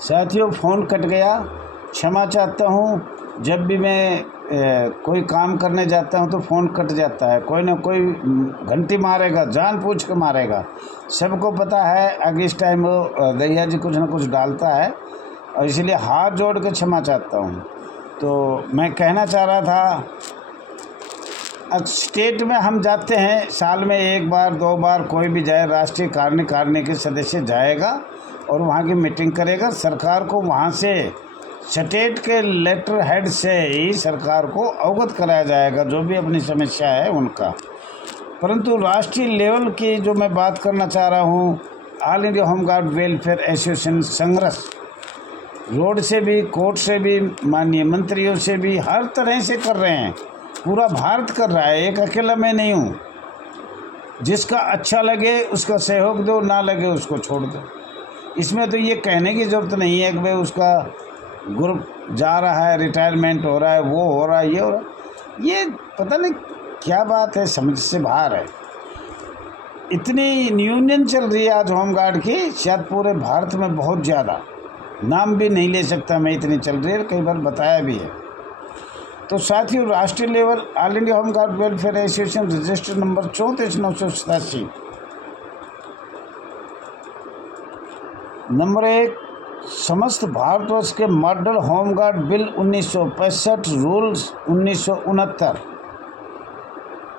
साथियों, phone cut गया, क्षमा चाहता हूँ। जब भी मैं कोई काम करने जाता हूँ तो फ़ोन कट जाता है, कोई ना कोई घंटी मारेगा, जानबूझ के मारेगा। सबको पता है अगर इस टाइम दैया जी कुछ ना कुछ डालता है, और इसलिए हाथ जोड़ के क्षमा चाहता हूँ। तो मैं कहना चाह रहा था, स्टेट में हम जाते हैं, साल में 1 बार 2 बार कोई भी जाए, राष्ट्रीय कार्यकारिणी के सदस्य जाएगा और वहाँ की मीटिंग करेगा। सरकार को वहाँ से स्टेट के लेटर हेड से ही सरकार को अवगत कराया जाएगा जो भी अपनी समस्या है उनका। परंतु राष्ट्रीय लेवल की जो मैं बात करना चाह रहा हूँ, all India home guard welfare association संघर्ष रोड से भी, कोर्ट से भी, माननीय मंत्रियों से भी, हर तरह से कर रहे हैं। पूरा भारत कर रहा है, एक अकेला मैं नहीं हूँ। जिसका अच्छा लगे उसका सहयोग दो, ना लगे उसको छोड़ दो। इसमें तो ये कहने की ज़रूरत नहीं है कि भाई उसका ग्रुप जा रहा है, रिटायरमेंट हो रहा है, वो हो रहा है, ये हो रहा है। ये पता नहीं क्या बात है, समझ से बाहर है। इतनी यूनियन चल रही है आज होमगार्ड की, शायद पूरे भारत में बहुत ज़्यादा, नाम भी नहीं ले सकता मैं, इतनी चल रही है, कई बार बताया भी है। तो साथियों, राष्ट्रीय level all India home guard welfare association register number 34,987। Number 1, समस्त भारतवर्ष के मॉडल होमगार्ड बिल 1965, रूल्स 1969।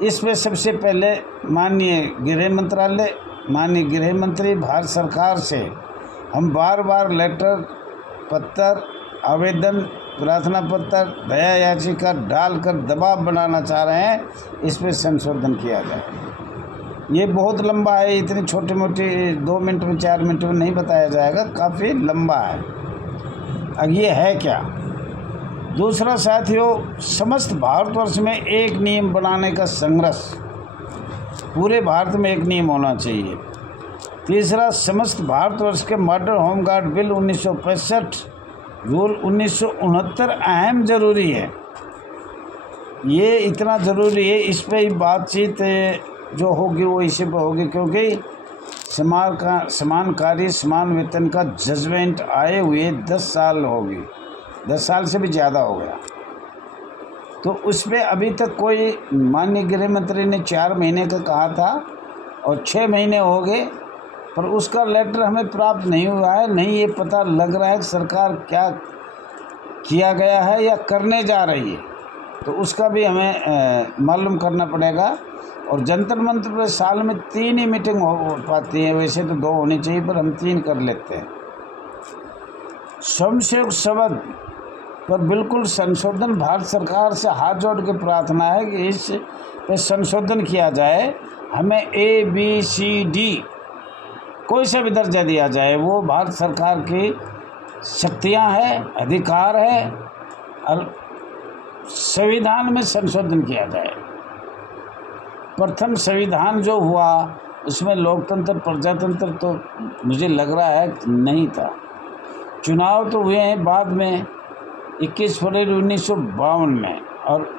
इसमें सबसे पहले माननीय गृह मंत्रालय, माननीय गृह मंत्री भारत सरकार से हम बार बार लेटर, पत्र, आवेदन, प्रार्थना पत्र, दया याचिका डालकर दबाव बनाना चाह रहे हैं, इस पर संशोधन किया जाए। ये बहुत लंबा है, इतनी छोटी मोटी 2 मिनट में 4 मिनट में नहीं बताया जाएगा, काफ़ी लंबा है। अब ये है क्या? दूसरा साथियों, समस्त भारतवर्ष में एक नियम बनाने का संघर्ष, पूरे भारत में एक नियम होना चाहिए। तीसरा, समस्त भारतवर्ष के मॉडल होमगार्ड बिल 1965, रूल 1969 अहम ज़रूरी है। ये इतना ज़रूरी है, इस पर ही बातचीत जो होगी वो इसी पर होगी, क्योंकि समान कार्य समान वेतन का जजमेंट आए हुए 10 साल होगी, 10 साल से भी ज़्यादा हो गया। तो उस पर अभी तक कोई, माननीय गृह मंत्री ने 4 महीने का कहा था और 6 महीने हो गए, पर उसका लेटर हमें प्राप्त नहीं हुआ है। नहीं ये पता लग रहा है कि सरकार क्या किया गया है या करने जा रही है, तो उसका भी हमें मालूम करना पड़ेगा। और जंतर मंतर पर साल में 3 ही मीटिंग हो पाती है, वैसे तो 2 होनी चाहिए, पर हम 3 कर लेते हैं। स्वयंसेवक शब्द पर बिल्कुल संशोधन, भारत सरकार से हाथ जोड़ के प्रार्थना है कि इस पर संशोधन किया जाए। हमें ABCD कोई सा भी दर्जा दिया जाए, वो भारत सरकार की शक्तियां हैं, अधिकार है, और संविधान में संशोधन किया जाए। प्रथम संविधान जो हुआ उसमें लोकतंत्र, प्रजातंत्र तो मुझे लग रहा है नहीं था। चुनाव तो हुए हैं बाद में 21 फरवरी 1952 में, और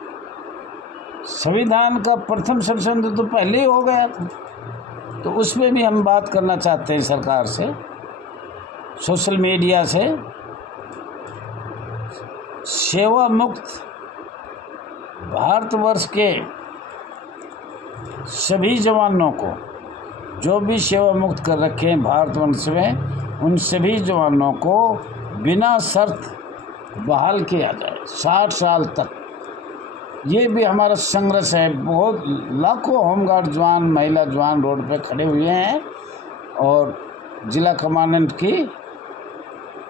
संविधान का प्रथम संशोधन तो पहले ही हो गया था। तो उसमें भी हम बात करना चाहते हैं सरकार से, सोशल मीडिया से। सेवा मुक्त भारतवर्ष के सभी जवानों को, जो भी सेवा मुक्त कर रखे हैं भारतवर्ष में, उन सभी जवानों को बिना शर्त बहाल किया जाए 60 साल तक। ये भी हमारा संघर्ष है। बहुत लाखों होमगार्ड जवान, महिला जवान रोड पे खड़े हुए हैं और जिला कमांडेंट की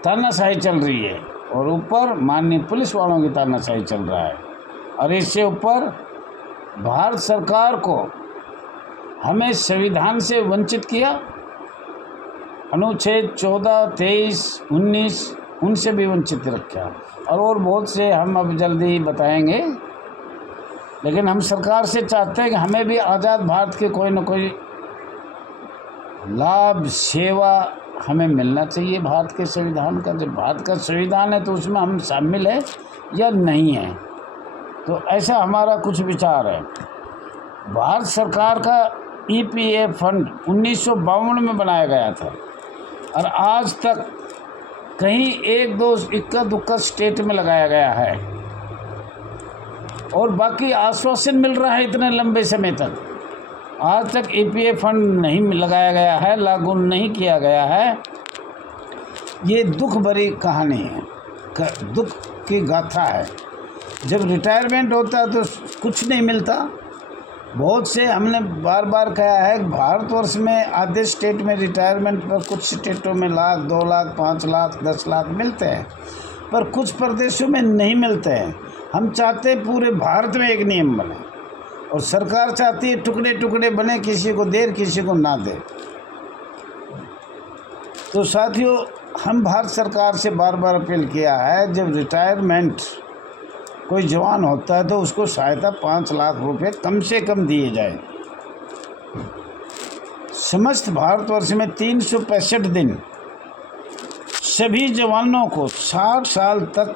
तानाशाही चल रही है, और ऊपर माननीय पुलिस वालों की तानाशाही चल रहा है। और इससे ऊपर भारत सरकार को हमें संविधान से वंचित किया, अनुच्छेद 14, 23, 19 उनसे भी वंचित रखा, और बहुत से हम अब जल्दी ही बताएंगे। लेकिन हम सरकार से चाहते हैं कि हमें भी आज़ाद भारत के कोई न कोई लाभ, सेवा हमें मिलना चाहिए भारत के संविधान का। जब भारत का संविधान है तो उसमें हम शामिल हैं या नहीं हैं, तो ऐसा हमारा कुछ विचार है। भारत सरकार का EPF फंड 1952 में बनाया गया था, और आज तक कहीं एक दो इक्का दुक्का स्टेट में लगाया गया है और बाकी आश्वासन मिल रहा है इतने लंबे समय तक। आज तक ईपीएफ फंड नहीं लगाया गया है, लागू नहीं किया गया है। ये दुख भरी कहानी है, दुख की गाथा है। जब रिटायरमेंट होता है तो कुछ नहीं मिलता। बहुत से हमने बार बार कहा है, भारतवर्ष में आधे स्टेट में रिटायरमेंट पर कुछ स्टेटों में लाख, 2 लाख, 5 लाख, 10 लाख मिलते हैं, पर कुछ प्रदेशों में नहीं मिलते हैं। हम चाहते हैं पूरे भारत में एक नियम बने और सरकार चाहती है टुकड़े टुकड़े बने, किसी को दे किसी को ना दे। तो साथियों, हम भारत सरकार से बार बार अपील किया है, जब रिटायरमेंट कोई जवान होता है तो उसको सहायता 5 लाख रुपए कम से कम दिए जाए। समस्त भारतवर्ष में 365 दिन सभी जवानों को 60 साल तक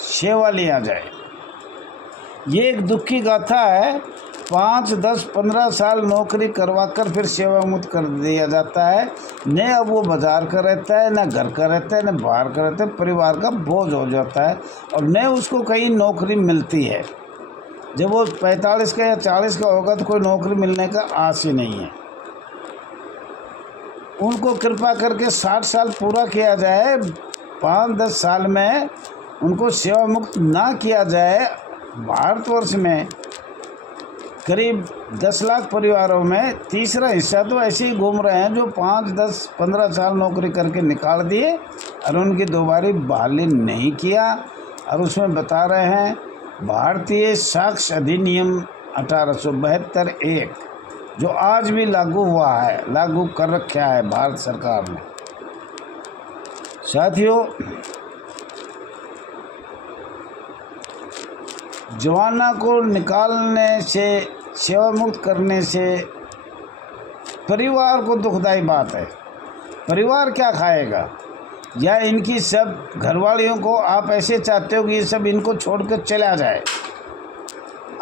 सेवा लिया जाए। ये एक दुख की गाथा है। 5, 10, 15 साल नौकरी करवाकर फिर सेवा मुक्त कर दिया जाता है। न अब वो बाजार का रहता है, न घर का रहता है, न बाहर का रहता है, परिवार का बोझ हो जाता है और न उसको कहीं नौकरी मिलती है। जब वो 45 का या 40 का होगा तो कोई नौकरी मिलने का आस ही नहीं है। उनको कृपा करके 60 साल पूरा किया जाए, 5-10 साल में उनको सेवा मुक्त ना किया जाए। भारतवर्ष में करीब 10 लाख परिवारों में तीसरा हिस्सा तो ऐसे ही घूम रहे हैं जो 5, 10, 15 साल नौकरी करके निकाल दिए और उनकी दोबारा बहाली नहीं किया। और उसमें बता रहे हैं भारतीय साक्ष्य अधिनियम 1872(1) जो आज भी लागू हुआ है, लागू कर रखा है भारत सरकार ने। साथियों, जवाना को निकालने से, सेवा मुक्त करने से परिवार को दुखदाई बात है। परिवार क्या खाएगा? या इनकी सब घरवालियों को आप ऐसे चाहते हो कि ये सब इनको छोड़कर चला जाए?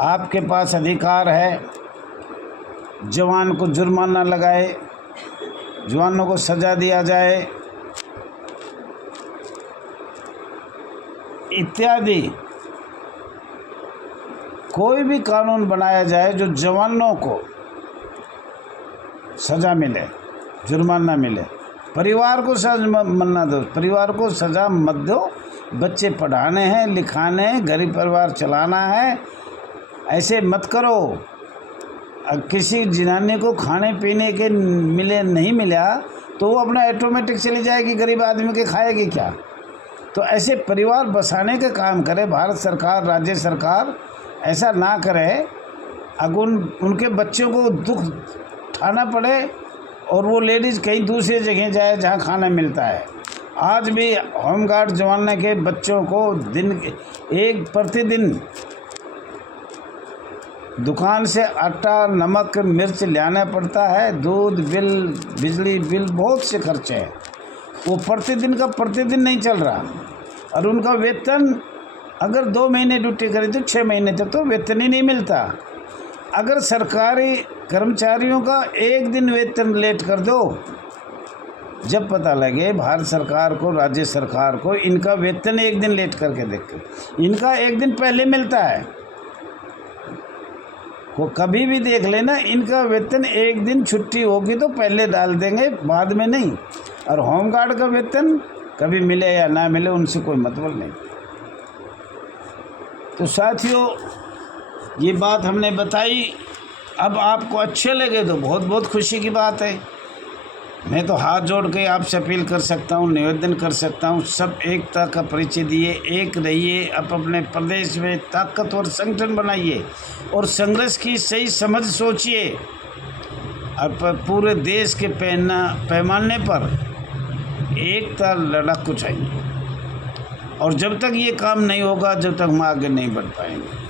आपके पास अधिकार है, जवान को जुर्माना लगाए, जवानों को सजा दिया जाए इत्यादि। कोई भी कानून बनाया जाए जो जवानों को सज़ा मिले, जुर्माना मिले। परिवार को सजा मत दो, परिवार को सज़ा मत दो। बच्चे पढ़ाने हैं, लिखाने हैं, गरीब परिवार चलाना है, ऐसे मत करो। किसी जनानी को खाने पीने के मिले नहीं मिला तो वो अपना ऑटोमेटिक चली जाएगी, गरीब आदमी के खाएगी क्या? तो ऐसे परिवार बसाने का काम करे भारत सरकार, राज्य सरकार। ऐसा ना करे अगर उनके बच्चों को दुख उठाना पड़े और वो लेडीज़ कहीं दूसरी जगह जाए जहाँ खाना मिलता है। आज भी होमगार्ड जवान के बच्चों को प्रतिदिन दुकान से आटा, नमक, मिर्च लाना पड़ता है, दूध बिल, बिजली बिल, बहुत से खर्चे हैं। वो प्रतिदिन का प्रतिदिन नहीं चल रहा और उनका वेतन अगर 2 महीने ड्यूटी करी तो 6 महीने तक तो वेतन ही नहीं मिलता। अगर सरकारी कर्मचारियों का 1 दिन वेतन लेट कर दो, जब पता लगे भारत सरकार को, राज्य सरकार को, इनका वेतन 1 दिन लेट करके देखो, इनका 1 दिन पहले मिलता है। को कभी भी देख लेना, इनका वेतन 1 दिन छुट्टी होगी तो पहले डाल देंगे, बाद में नहीं। और होमगार्ड का वेतन कभी मिले या ना मिले उनसे कोई मतलब नहीं। तो साथियों, ये बात हमने बताई। अब आपको अच्छे लगे तो बहुत बहुत खुशी की बात है। मैं तो हाथ जोड़ के आपसे अपील कर सकता हूँ, निवेदन कर सकता हूँ, सब एकता का परिचय दिए, एक रहिए, अपने प्रदेश में ताकतवर संगठन बनाइए और संघर्ष की सही समझ सोचिए और पूरे देश के पैमाने पर एकता लड़ाकू चाहिए। और जब तक ये काम नहीं होगा, जब तक हम आगे नहीं बढ़ पाएंगे।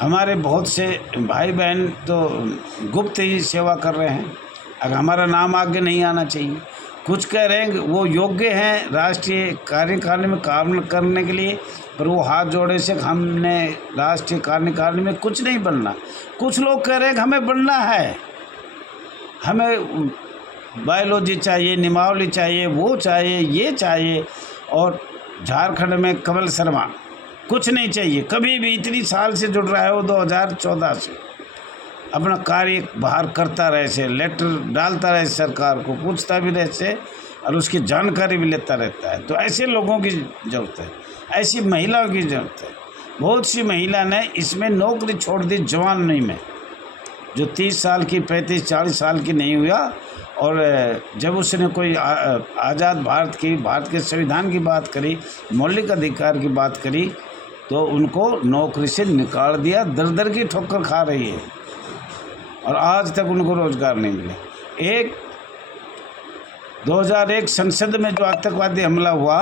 हमारे बहुत से भाई बहन तो गुप्त ही सेवा कर रहे हैं, अगर हमारा नाम आगे नहीं आना चाहिए। कुछ कह रहे हैं वो योग्य हैं राष्ट्रीय कार्यकारिणी में काम करने के लिए, पर वो हाथ जोड़े से हमने राष्ट्रीय कार्यकारिणी में कुछ नहीं बनना। कुछ लोग कह रहे हैं कि हमें बनना है, हमें बायोलॉजी चाहिए, नियमावली चाहिए, वो चाहिए, ये चाहिए, और झारखंड में कमल शर्मा कुछ नहीं चाहिए, कभी भी इतनी साल से जुड़ रहा है वो 2014 से अपना कार्य बाहर करता रहे से, लेटर डालता रहे सरकार को, पूछता भी रहे से और उसकी जानकारी भी लेता रहता है। तो ऐसे लोगों की ज़रूरत है, ऐसी महिलाओं की ज़रूरत है। बहुत सी महिला ने इसमें नौकरी छोड़ दी जवान नहीं में, जो 30 साल की 35-40 साल की नहीं हुआ, और जब उसने कोई आज़ाद भारत के संविधान की बात करी, मौलिक अधिकार की बात करी, तो उनको नौकरी से निकाल दिया। दर दर की ठोकर खा रही है और आज तक उनको रोज़गार नहीं मिले। 2001 संसद में जो आतंकवादी हमला हुआ